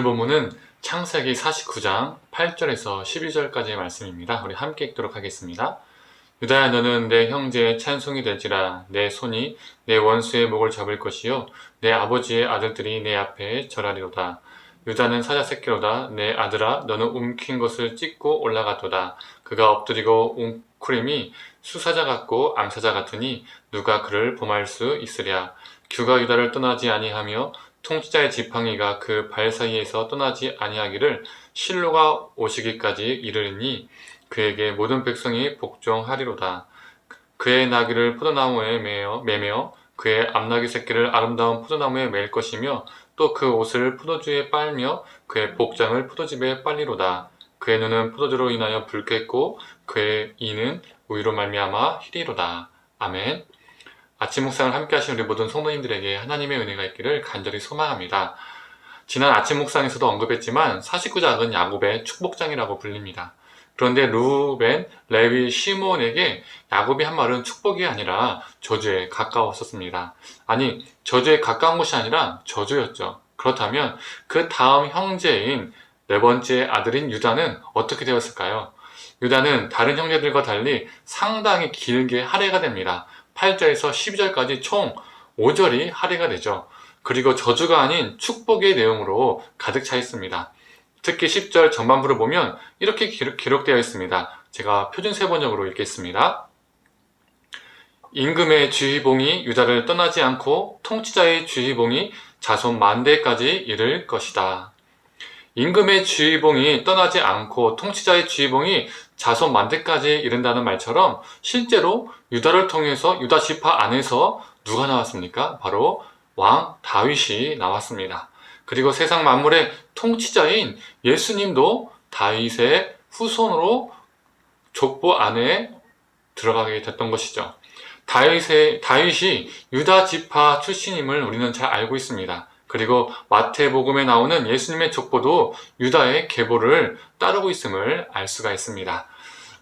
오늘 본문은 창세기 49장 8절에서 12절까지의 말씀입니다. 우리 함께 읽도록 하겠습니다. 유다야, 너는 내 형제의 찬송이 될지라. 내 손이 내 원수의 목을 잡을 것이요 내 아버지의 아들들이 내 앞에 절하리로다. 유다는 사자 새끼로다. 내 아들아, 너는 움킨 것을 찢고 올라가도다. 그가 엎드리고 웅크림이 수사자 같고 암사자 같으니 누가 그를 범할 수 있으랴. 규가 유다를 떠나지 아니하며 통치자의 지팡이가 그 발 사이에서 떠나지 아니하기를 실로가 오시기까지 이르리니 그에게 모든 백성이 복종하리로다. 그의 나귀를 포도나무에 매며 그의 암나귀 새끼를 아름다운 포도나무에 맬 것이며 또 그 옷을 포도주에 빨며 그의 복장을 포도즙에 빨리로다. 그의 눈은 포도주로 인하여 붉겠고 그의 이는 우유로 말미암아 희리로다. 아멘. 아침 묵상을 함께 하신 우리 모든 성도님들에게 하나님의 은혜가 있기를 간절히 소망합니다. 지난 아침 묵상에서도 언급했지만 49장은 야곱의 축복장이라고 불립니다. 그런데 루벤, 레위, 시몬에게 야곱이 한 말은 축복이 아니라 저주에 가까웠었습니다. 아니, 저주에 가까운 것이 아니라 저주였죠. 그렇다면 그 다음 형제인 네 번째 아들인 유다는 어떻게 되었을까요? 유다는 다른 형제들과 달리 상당히 길게 할애가 됩니다. 8절에서 12절까지 총 5절이 할애가 되죠. 그리고 저주가 아닌 축복의 내용으로 가득 차 있습니다. 특히 10절 전반부를 보면 이렇게 기록되어 있습니다. 제가 표준세 번역으로 읽겠습니다. 임금의 주의봉이 유다를 떠나지 않고 통치자의 주의봉이 자손 만대까지 이를 것이다. 임금의 주의봉이 떠나지 않고 통치자의 주의봉이 자손 만대까지 이른다는 말처럼 실제로 유다를 통해서 유다 지파 안에서 누가 나왔습니까? 바로 왕 다윗이 나왔습니다. 그리고 세상 만물의 통치자인 예수님도 다윗의 후손으로 족보 안에 들어가게 됐던 것이죠. 다윗이 유다 지파 출신임을 우리는 잘 알고 있습니다. 그리고 마태복음에 나오는 예수님의 족보도 유다의 계보를 따르고 있음을 알 수가 있습니다.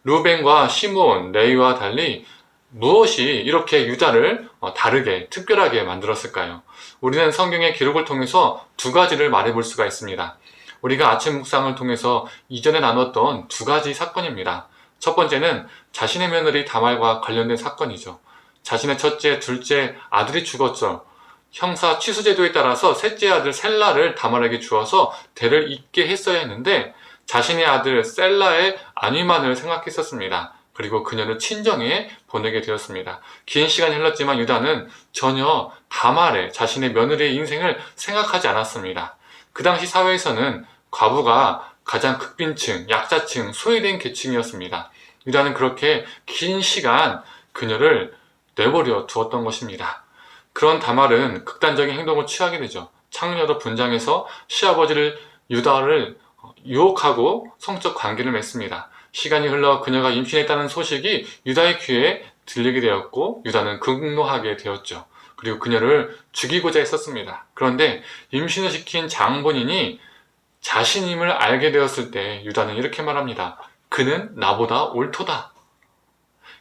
루벤과 시므온, 레위와 달리 무엇이 이렇게 유다를 다르게, 특별하게 만들었을까요? 우리는 성경의 기록을 통해서 두 가지를 말해볼 수가 있습니다. 우리가 아침 묵상을 통해서 이전에 나눴던 두 가지 사건입니다. 첫 번째는 자신의 며느리 다말과 관련된 사건이죠. 자신의 첫째, 둘째 아들이 죽었죠. 형사 취수제도에 따라서 셋째 아들 셀라를 다말에게 주어서 대를 잇게 했어야 했는데 자신의 아들 셀라의 안위만을 생각했었습니다. 그리고 그녀를 친정에 보내게 되었습니다. 긴 시간이 흘렀지만 유다는 전혀 다말의 자신의 며느리의 인생을 생각하지 않았습니다. 그 당시 사회에서는 과부가 가장 극빈층, 약자층, 소외된 계층이었습니다. 유다는 그렇게 긴 시간 그녀를 내버려 두었던 것입니다. 그런 다말은 극단적인 행동을 취하게 되죠. 창녀로 분장해서 시아버지를 유다를 유혹하고 성적 관계를 맺습니다. 시간이 흘러 그녀가 임신했다는 소식이 유다의 귀에 들리게 되었고 유다는 극노하게 되었죠. 그리고 그녀를 죽이고자 했었습니다. 그런데 임신을 시킨 장본인이 자신임을 알게 되었을 때 유다는 이렇게 말합니다. 그는 나보다 옳도다.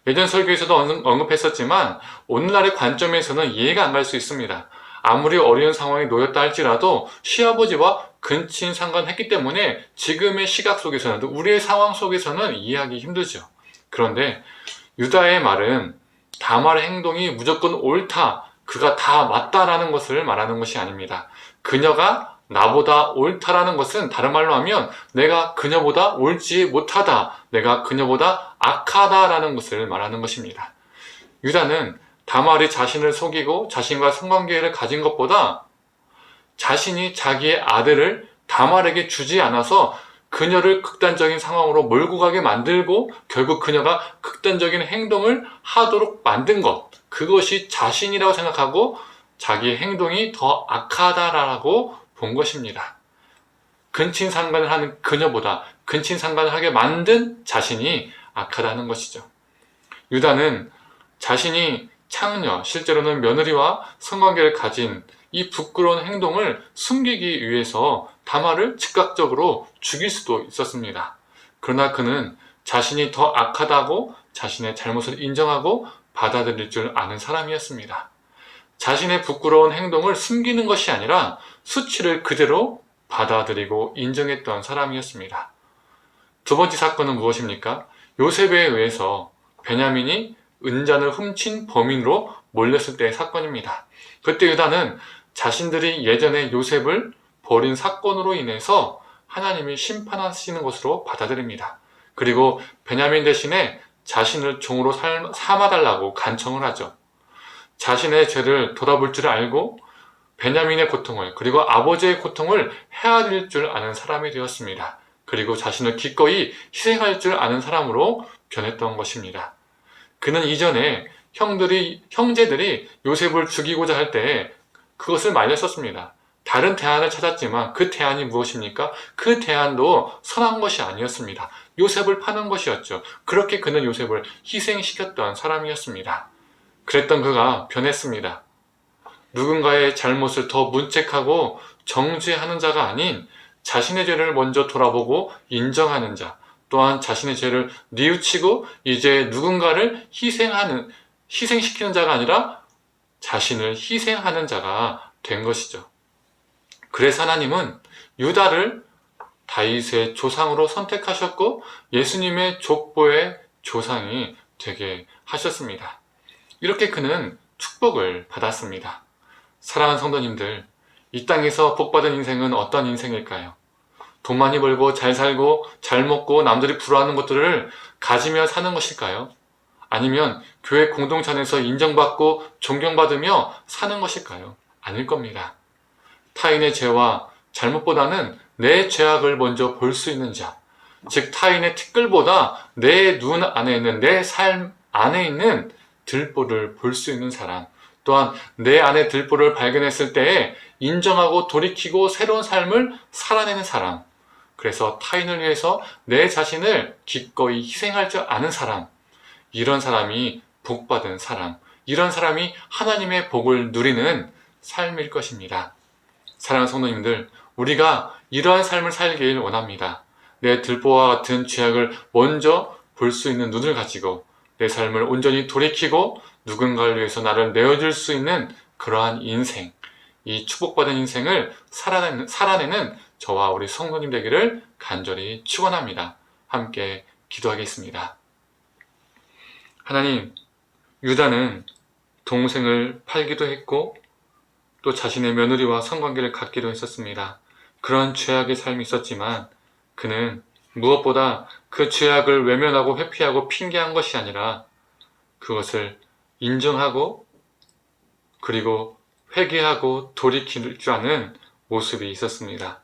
예전 설교에서도 언급했었지만 오늘날의 관점에서는 이해가 안 갈 수 있습니다. 아무리 어려운 상황에 놓였다 할지라도 시아버지와 근친 상관했기 때문에 지금의 시각 속에서는, 우리의 상황 속에서는 이해하기 힘들죠. 그런데 유다의 말은 다말의 행동이 무조건 옳다, 그가 다 맞다라는 것을 말하는 것이 아닙니다. 그녀가 나보다 옳다라는 것은 다른 말로 하면 내가 그녀보다 옳지 못하다, 내가 그녀보다 악하다라는 것을 말하는 것입니다. 유다는 다말이 자신을 속이고 자신과 성관계를 가진 것보다 자신이 자기의 아들을 다말에게 주지 않아서 그녀를 극단적인 상황으로 몰고 가게 만들고 결국 그녀가 극단적인 행동을 하도록 만든 것, 그것이 자신이라고 생각하고 자기의 행동이 더 악하다라고 본 것입니다. 근친상간을 하는 그녀보다 근친상간을 하게 만든 자신이 악하다는 것이죠. 유다는 자신이 창녀, 실제로는 며느리와 성관계를 가진 이 부끄러운 행동을 숨기기 위해서 다말을 즉각적으로 죽일 수도 있었습니다. 그러나 그는 자신이 더 악하다고 자신의 잘못을 인정하고 받아들일 줄 아는 사람이었습니다. 자신의 부끄러운 행동을 숨기는 것이 아니라 수치를 그대로 받아들이고 인정했던 사람이었습니다. 두 번째 사건은 무엇입니까? 요셉에 의해서 베냐민이 은잔을 훔친 범인으로 몰렸을 때의 사건입니다. 그때 유다는 자신들이 예전에 요셉을 버린 사건으로 인해서 하나님이 심판하시는 것으로 받아들입니다. 그리고 베냐민 대신에 자신을 종으로 삼아달라고 간청을 하죠. 자신의 죄를 돌아볼 줄 알고 베냐민의 고통을, 그리고 아버지의 고통을 헤아릴 줄 아는 사람이 되었습니다. 그리고 자신을 기꺼이 희생할 줄 아는 사람으로 변했던 것입니다. 그는 이전에 형제들이 요셉을 죽이고자 할 때 그것을 말렸었습니다. 다른 대안을 찾았지만 그 대안이 무엇입니까? 그 대안도 선한 것이 아니었습니다. 요셉을 파는 것이었죠. 그렇게 그는 요셉을 희생시켰던 사람이었습니다. 그랬던 그가 변했습니다. 누군가의 잘못을 더 문책하고 정죄하는 자가 아닌 자신의 죄를 먼저 돌아보고 인정하는 자, 또한 자신의 죄를 뉘우치고 이제 누군가를 희생시키는 자가 아니라 자신을 희생하는 자가 된 것이죠. 그래서 하나님은 유다를 다윗의 조상으로 선택하셨고 예수님의 족보의 조상이 되게 하셨습니다. 이렇게 그는 축복을 받았습니다. 사랑하는 성도님들, 이 땅에서 복받은 인생은 어떤 인생일까요? 돈 많이 벌고 잘 살고 잘 먹고 남들이 부러워하는 것들을 가지며 사는 것일까요? 아니면 교회 공동체 안에서 인정받고 존경받으며 사는 것일까요? 아닐 겁니다. 타인의 죄와 잘못보다는 내 죄악을 먼저 볼 수 있는 자, 즉 타인의 티끌보다 내 눈 안에 있는, 내 삶 안에 있는 들보를 볼 수 있는 사람, 또한 내 안에 들보를 발견했을 때에 인정하고 돌이키고 새로운 삶을 살아내는 사람, 그래서 타인을 위해서 내 자신을 기꺼이 희생할 줄 아는 사람, 이런 사람이 복받은 사람, 이런 사람이 하나님의 복을 누리는 삶일 것입니다. 사랑하는 성도님들, 우리가 이러한 삶을 살길 원합니다. 내 들보와 같은 죄악을 먼저 볼 수 있는 눈을 가지고 내 삶을 온전히 돌이키고 누군가를 위해서 나를 내어줄 수 있는 그러한 인생, 이 축복받은 인생을 살아내는 저와 우리 성도님 되기를 간절히 축원합니다. 함께 기도하겠습니다. 하나님, 유다는 동생을 팔기도 했고 또 자신의 며느리와 성관계를 갖기도 했었습니다. 그런 죄악의 삶이 있었지만 그는 무엇보다 그 죄악을 외면하고 회피하고 핑계한 것이 아니라 그것을 인정하고 그리고 회개하고 돌이킬 줄 아는 모습이 있었습니다.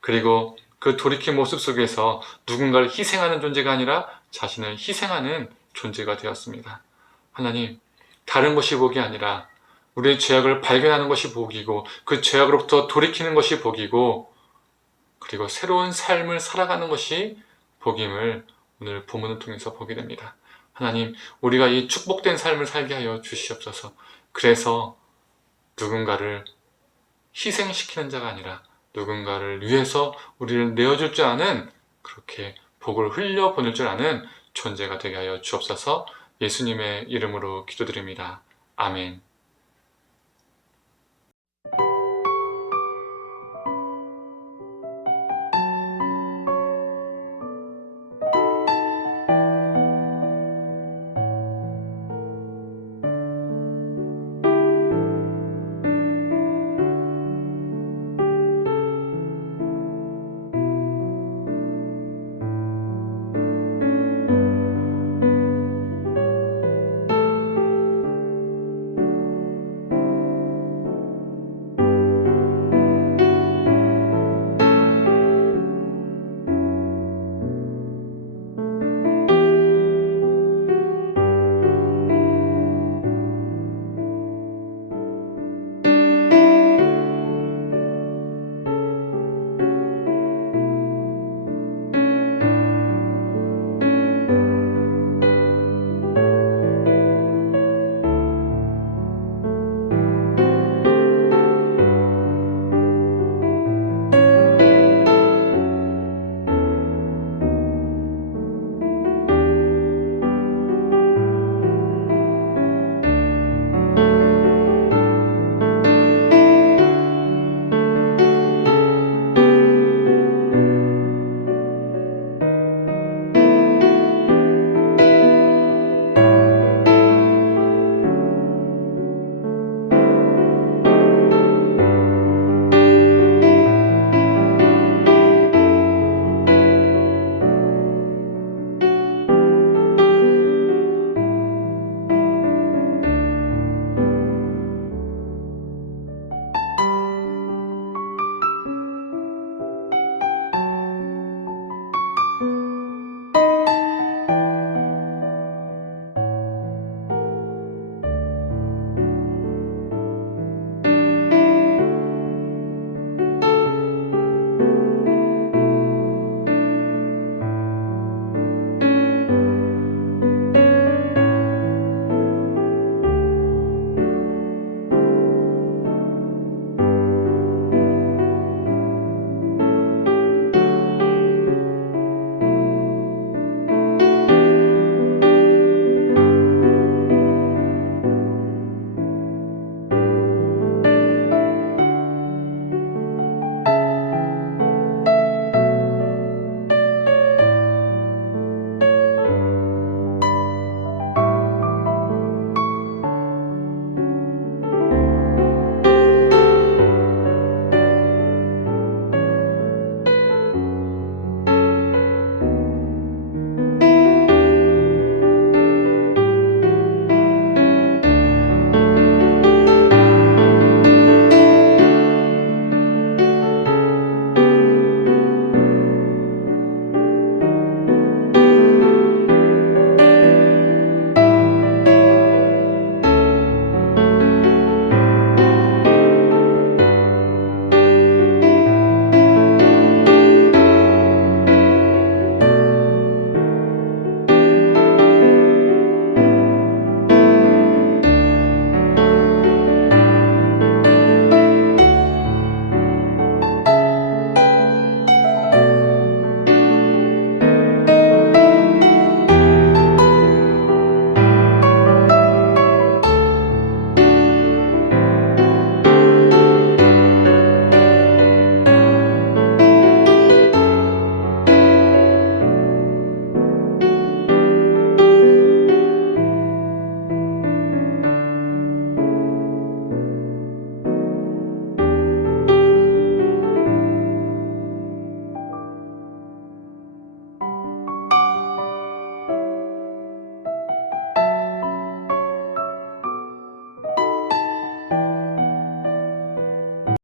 그리고 그 돌이킨 모습 속에서 누군가를 희생하는 존재가 아니라 자신을 희생하는 존재가 되었습니다. 하나님, 다른 것이 복이 아니라 우리의 죄악을 발견하는 것이 복이고 그 죄악으로부터 돌이키는 것이 복이고 그리고 새로운 삶을 살아가는 것이 복임을 오늘 본문을 통해서 보게 됩니다. 하나님, 우리가 이 축복된 삶을 살게 하여 주시옵소서. 그래서 누군가를 희생시키는 자가 아니라 누군가를 위해서 우리를 내어줄 줄 아는, 그렇게 복을 흘려보낼 줄 아는 존재가 되게 하여 주옵소서. 예수님의 이름으로 기도드립니다. 아멘.